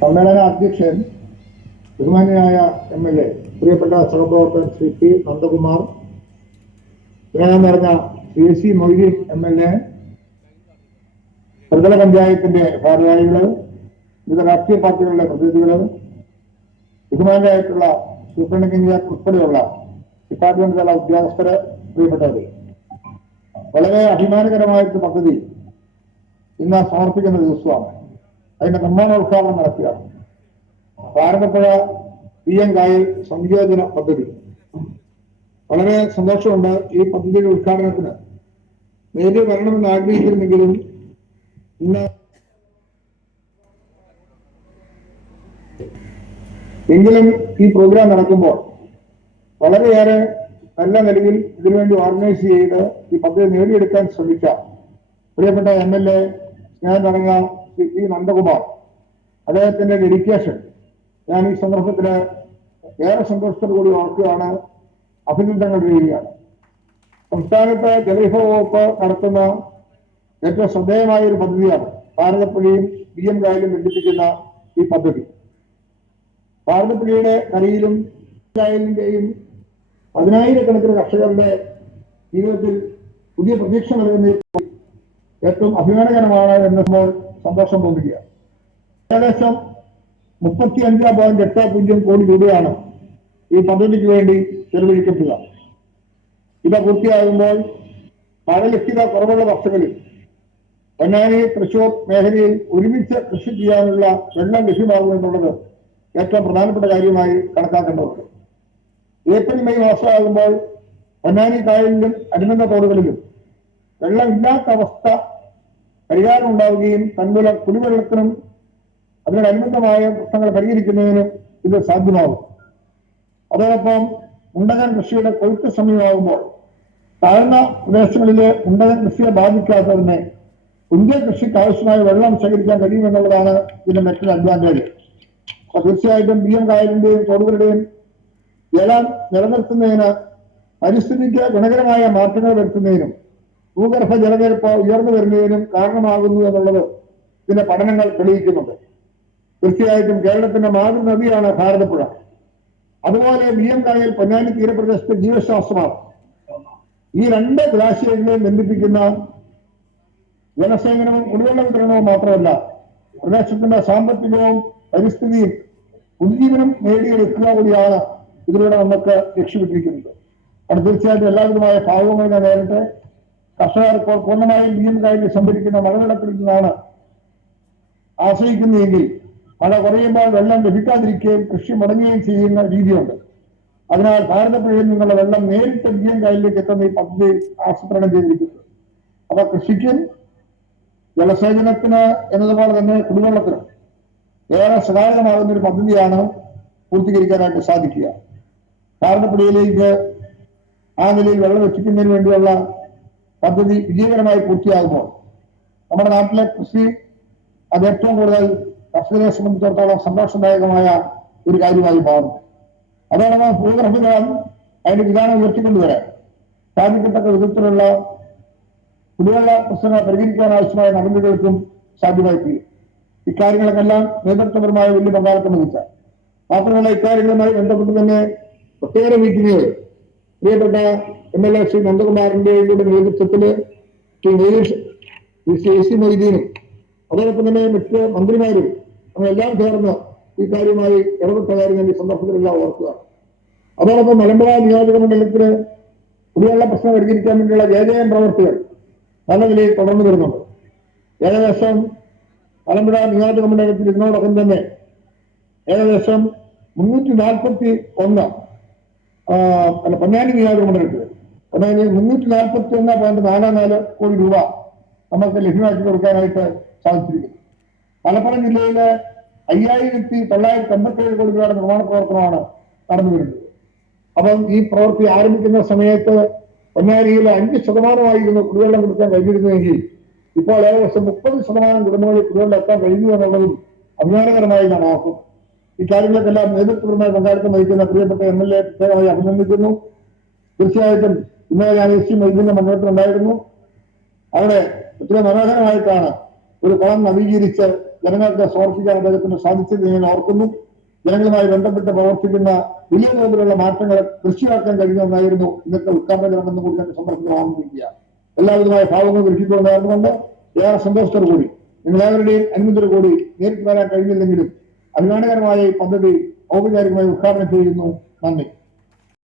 സമ്മേളന അധ്യക്ഷൻ ബഹുമാന്യനായ എം എൽ എ പ്രിയപ്പെട്ട സഹപ്രവർത്തകൻ ശ്രീ പി നന്ദകുമാർ സ്നേഹം നിറഞ്ഞ P C Moideen M L A ത്രിതല പഞ്ചായത്തിന്റെ ഭാരവാഹികൾ വിവിധ രാഷ്ട്രീയ പാർട്ടികളുടെ പ്രതിനിധികൾ ബഹുമാനായിട്ടുള്ള സൂപ്രണ്ടിംഗ് ഉൾപ്പെടെയുള്ള ഡിപ്പാർട്ട്മെന്റ് തല ഉദ്യോഗസ്ഥര് പ്രിയപ്പെട്ടവര്. വളരെ അഭിമാനകരമായിട്ട് പദ്ധതി ഇന്ന് സമർപ്പിക്കുന്ന ദിവസമാണ്. അതിന്റെ നിർമ്മാണോദ്ഘാടനം നടക്കുകയാണ്. ഭാരതപ്പുഴ പി എം കായൽ സംയോജന പദ്ധതി. വളരെ സന്തോഷമുണ്ട് ഈ പദ്ധതിയുടെ ഉദ്ഘാടനത്തിന്. നേരിൽ വരണമെന്ന് ആഗ്രഹിച്ചിരുന്നെങ്കിലും ഇന്ന് എങ്കിലും ഈ പ്രോഗ്രാം നടക്കുമ്പോൾ വളരെയേറെ നല്ല നിലയിൽ ഇതിനുവേണ്ടി ഓർഗനൈസ് ചെയ്ത് ഈ പദ്ധതി നേടിയെടുക്കാൻ ശ്രമിച്ച പ്രിയപ്പെട്ട എം എൽ എ സ്നേഹം തുടങ്ങിയ ശ്രീ പി നന്ദകുമാർ അദ്ദേഹത്തിന്റെ ഡെഡിക്കേഷൻ ഞാൻ ഈ സന്ദർഭത്തിൽ ഏറെ സന്തോഷത്തോടു കൂടി ഓർക്കുകയാണ്. അഭിനന്ദനങ്ങൾ ചെയ്യുകയാണ് സംസ്ഥാനത്ത് ജലവിഭവ വകുപ്പ് നടത്തുന്ന ഏറ്റവും ശ്രദ്ധേയമായ ഒരു പദ്ധതിയാണ് ഭാരതപ്പുഴയും ബി എം കായലും ബന്ധിപ്പിക്കുന്ന ഈ പദ്ധതി. ഭാരതപ്പുഴയുടെ കരയിലും കായലിന്റെയും പതിനായിരക്കണക്കിന് കർഷകരുടെ ജീവിതത്തിൽ പുതിയ പ്രതീക്ഷ നൽകുന്ന ഏറ്റവും അഭിമാനകരമാണ് എന്നപ്പോൾ സന്തോഷം തോന്നുക ഏകദേശം മുപ്പത്തി അഞ്ച് പോയിന്റ് എട്ട് പൂജ്യം കോടി രൂപയാണ് ഈ പദ്ധതിക്ക് വേണ്ടി ചെലവഴിക്കപ്പെടുക. ഇത് പൂർത്തിയാകുമ്പോൾ മഴലഭ്യത കുറവുള്ള വർഷങ്ങളിൽ പൊന്നാനി തൃശൂർ മേഖലയിൽ ഒരുമിച്ച് കൃഷി ചെയ്യാനുള്ള വെള്ളം ലഭ്യമാകുമെന്നുള്ളത് ഏറ്റവും പ്രധാനപ്പെട്ട കാര്യമായി കണക്കാക്കേണ്ടതുണ്ട്. ഏപ്രിൽ മെയ് മാസമാകുമ്പോൾ പൊന്നാനി കായലിലും അനുബന്ധ തോടുകളിലും വെള്ളമില്ലാത്ത അവസ്ഥ പരിഹാരം ഉണ്ടാവുകയും തന്മൂലം കുടിവെള്ളത്തിനും അതിനോടനുബന്ധമായ പ്രശ്നങ്ങൾ പരിഹരിക്കുന്നതിനും ഇത് സാധ്യമാകും. അതോടൊപ്പം ഉണ്ടകൻ കൃഷിയുടെ കൊഴുത്ത് സമയമാകുമ്പോൾ താഴ്ന്ന പ്രദേശങ്ങളിലെ ഉണ്ടകൻ കൃഷിയെ ബാധിക്കാത്തതിനെ പുതിയ കൃഷിക്ക് ആവശ്യമായ വെള്ളം ശേഖരിക്കാൻ കഴിയുമെന്നുള്ളതാണ് ഇതിന്റെ മറ്റൊരു അഡ്വാന്റേജ് അപ്പൊ തീർച്ചയായിട്ടും ബി എം കായലിന്റെയും തോടുകളുടെയും നിലനിർത്തുന്നതിന് പരിസ്ഥിതിക്ക് ഗുണകരമായ മാറ്റങ്ങൾ വരുത്തുന്നതിനും ഭൂഗർഭ ജലനിരപ്പ് ഉയർന്നു വരുന്നതിനും കാരണമാകുന്നു എന്നുള്ളത് ഇതിന്റെ പഠനങ്ങൾ തെളിയിക്കുന്നുണ്ട്. തീർച്ചയായിട്ടും കേരളത്തിന്റെ മാതൃനദിയാണ് ഭാരതപ്പുഴ. അതുപോലെ ബി എം കായൽ പൊന്നാനി തീരപ്രദേശത്തെ ജീവശാസ്ത്രമാണ് ഈ രണ്ട് ജലാശയങ്ങളെയും ബന്ധിപ്പിക്കുന്ന ജലസേചനവും കുടിവെള്ള വിതരണവും മാത്രമല്ല പ്രദേശത്തിന്റെ സാമ്പത്തികവും പരിസ്ഥിതിയും ഉജ്ജീവനം നേടിയെടുക്കുക കൂടിയാണ് ഇതിലൂടെ നമുക്ക് ലക്ഷ്യമിട്ടിരിക്കുന്നത് അത് തീർച്ചയായിട്ടും എല്ലാവിധമായ ഭാഗവുമായി നേരിട്ട് കർഷകർ ഇപ്പോൾ പൂർണമായും ബി എം സംഭരിക്കുന്ന മഴവെള്ളത്തിൽ നിന്നാണ് ആശ്രയിക്കുന്നതെങ്കിൽ മഴ കുറയുമ്പോൾ വെള്ളം ലഭിക്കാതിരിക്കുകയും കൃഷി മുടങ്ങുകയും ചെയ്യുന്ന രീതിയുണ്ട്. അതിനാൽ ഭാരതപ്പുഴയിൽ നിന്നുള്ള വെള്ളം നേരിട്ട് ബി എം കായലിലേക്ക് എത്തുന്ന ഈ പദ്ധതി ആസൂത്രണം ചെയ്തിരിക്കുന്നത് അപ്പൊ കൃഷിക്കും ജലസേചനത്തിന് എന്നതുപോലെ തന്നെ കുടിവെള്ളത്തിനും ഏറെ സഹായകമാകുന്ന ഒരു പദ്ധതിയാണ് പൂർത്തീകരിക്കാനായിട്ട് സാധിക്കുക. ഭാരതപ്പുഴയിലേക്ക് ആ നിലയിൽ വെള്ളം എത്തിക്കുന്നതിന് വേണ്ടിയുള്ള പദ്ധതി വിജയകരമായി പൂർത്തിയാകുമ്പോൾ നമ്മുടെ നാട്ടിലെ കൃഷി അത് ഏറ്റവും കൂടുതൽ കർഷകരെ സംബന്ധിച്ചിടത്തോളം സന്തോഷദായകമായ ഒരു കാര്യമായി മാറും അതോടൊപ്പം ഭൂഗർഭജലം അതിന്റെ വിധാനം ഉയർത്തിക്കൊണ്ടുവരാൻ. സാധിക്കത്തക്ക വിധത്തിലുള്ള കുടിവെള്ള പ്രശ്നങ്ങൾ പരിഹരിക്കാൻ ആവശ്യമായ നടപടികൾക്കും സാധ്യമായി തീരും ഇക്കാര്യങ്ങൾക്കെല്ലാം നേതൃത്വപരമായ വലിയ പങ്കാളിത്തം വഹിച്ച. മാത്രമല്ല ഇക്കാര്യങ്ങളുമായി ബന്ധപ്പെട്ട് തന്നെ പ്രത്യേക മീറ്റിങ്ങുകൾ പ്രിയപ്പെട്ട എം എൽ എ ശ്രീ നന്ദകുമാറിന്റെ നേതൃത്വത്തിൽ ശ്രീ നീരീഷ് ശ്രീ എ സി മൊയ്തീനും അതോടൊപ്പം തന്നെ മറ്റ് മന്ത്രിമാരും അങ്ങനെല്ലാം ചേർന്ന് ഈ കാര്യമായി ഇടപെട്ട കാര്യം ഞാൻ ഈ സന്ദർഭത്തിലെല്ലാം ഓർക്കുക. അതോടൊപ്പം മലമ്പുഴ നിയോജക മണ്ഡലത്തിൽ കുടിവെള്ള പ്രശ്നം പരിഹരിക്കാൻ വേണ്ടിയുള്ള ജയജയം പ്രവർത്തികൾ നല്ല നിലയിൽ തുടർന്നു വരുന്നുണ്ട്. ഏകദേശം മലമ്പുഴ നിയോജക മണ്ഡലത്തിൽ ഇതിനോടൊപ്പം തന്നെ ഏകദേശം മുന്നൂറ്റി നാൽപ്പത്തി ഒന്ന് അല്ല പൊന്നാനി നിയോജകമണ്ഡലത്തിൽ പൊന്നാനി മുന്നൂറ്റി നാൽപ്പത്തി ഒന്ന് പോയിന്റ് നാല് നാല് കോടി രൂപ നമുക്ക് ലഭ്യമാക്കി കൊടുക്കാനായിട്ട് സാധിച്ചിരിക്കുന്നു. മലപ്പുറം ജില്ലയിലെ അയ്യായിരത്തി തൊള്ളായിരത്തി അമ്പത്തേഴ് കോടി രൂപയുടെ നിർമ്മാണ പ്രവർത്തനമാണ് നടന്നു വരുന്നത്. അപ്പം ഈ പ്രവൃത്തി ആരംഭിക്കുന്ന സമയത്ത് പൊന്നാനിയിൽ അഞ്ച് ശതമാനമായിരുന്നു കുടിവെള്ളം കൊടുക്കാൻ കഴിഞ്ഞിരുന്നുവെങ്കിൽ ഇപ്പോൾ ഏകദേശം മുപ്പത് ശതമാനം കുടുംബങ്ങളിൽ കുടിവെള്ളം എത്താൻ കഴിഞ്ഞു എന്നുള്ളതും അഭിമാനകരമായി നാം ഓർക്കും ഈ കാര്യങ്ങൾക്കെല്ലാം നേതൃത്വപരമായി പങ്കാളിത്തം വഹിക്കുന്ന പ്രിയപ്പെട്ട എം എൽ എ പ്രത്യേകമായി അഭിനന്ദിക്കുന്നു. തീർച്ചയായിട്ടും ഇന്നലെ ഞാൻ എസ് സി മൈദിന്റെ മണ്ഡലത്തിലുണ്ടായിരുന്നു അവിടെ എത്ര മനോഹരമായിട്ടാണ് ഒരു കുളം നവീകരിച്ച് ജനങ്ങൾക്ക് സമർപ്പിക്കാൻ അദ്ദേഹത്തിന് സാധിച്ചത് ഞാൻ ഓർക്കുന്നു. ജനങ്ങളുമായി ബന്ധപ്പെട്ട് പ്രവർത്തിക്കുന്ന വലിയ തോതിലുള്ള മാറ്റങ്ങൾ ദൃശ്യമാക്കാൻ കഴിയുമെന്നായിരുന്നു ഇന്നത്തെ ഉദ്ഘാടന ചടങ്ങെന്ന് കൂടി തന്നെ സന്ദർഭത്തിൽ ഓർമ്മിപ്പിക്കുക എല്ലാവിധമായ ഭാവങ്ങൾ നേർന്നുകൊണ്ട് ഏറെ സന്തോഷത്തോടു കൂടി നിങ്ങളേവരുടെയും അനുമതിയോടു കൂടി നേരിട്ട് വരാൻ കഴിഞ്ഞില്ലെങ്കിലും അഭിമാനകരമായ ഈ പദ്ധതി ഔപചാരികമായി ഉദ്ഘാടനം ചെയ്യുന്നു നന്ദി.